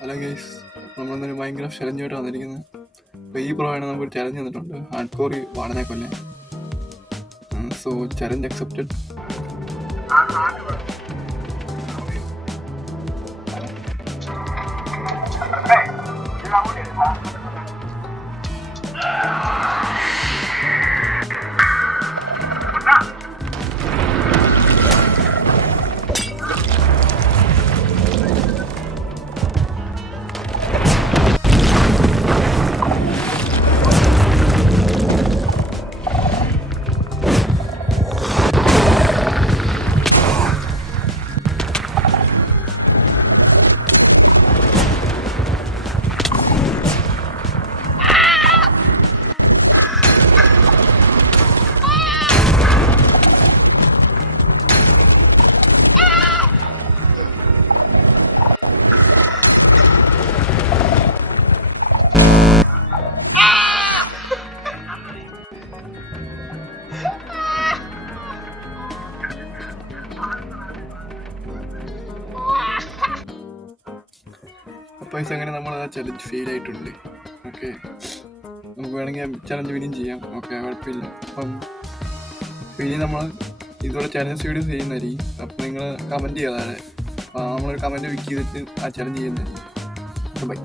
Hello guys, നമ്മളൊന്നൊരു ഭയങ്കര ചലഞ്ചുമായിട്ട് വന്നിരിക്കുന്നത്. അപ്പോൾ ഈ പ്രോ ആണ് നമുക്കൊരു ചലഞ്ച് തന്നിട്ടുണ്ട്, ഹാർഡ് കോർ വാടനെ കൊല്ലാൻ. So challenge accepted. അപ്പോൾ അങ്ങനെ നമ്മൾ ആ ചലഞ്ച് ഫെയിൽ ആയിട്ടുണ്ട്. ഓക്കെ, നമുക്ക് വേണമെങ്കിൽ ചലഞ്ച് വിനും ചെയ്യാം. ഓക്കെ, കുഴപ്പമില്ല. അപ്പം ഇനി നമ്മൾ ഇതുപോലെ ചലഞ്ച് വീഡിയോസ് ചെയ്യുന്നതായിരിക്കും. അപ്പം നിങ്ങൾ കമൻറ്റ് ചെയ്യാതെ നമ്മളൊരു കമൻറ്റ് വിക്ക് ചെയ്തിട്ട് ആ ചലഞ്ച് ചെയ്യുന്നതായിരിക്കും. ബൈ.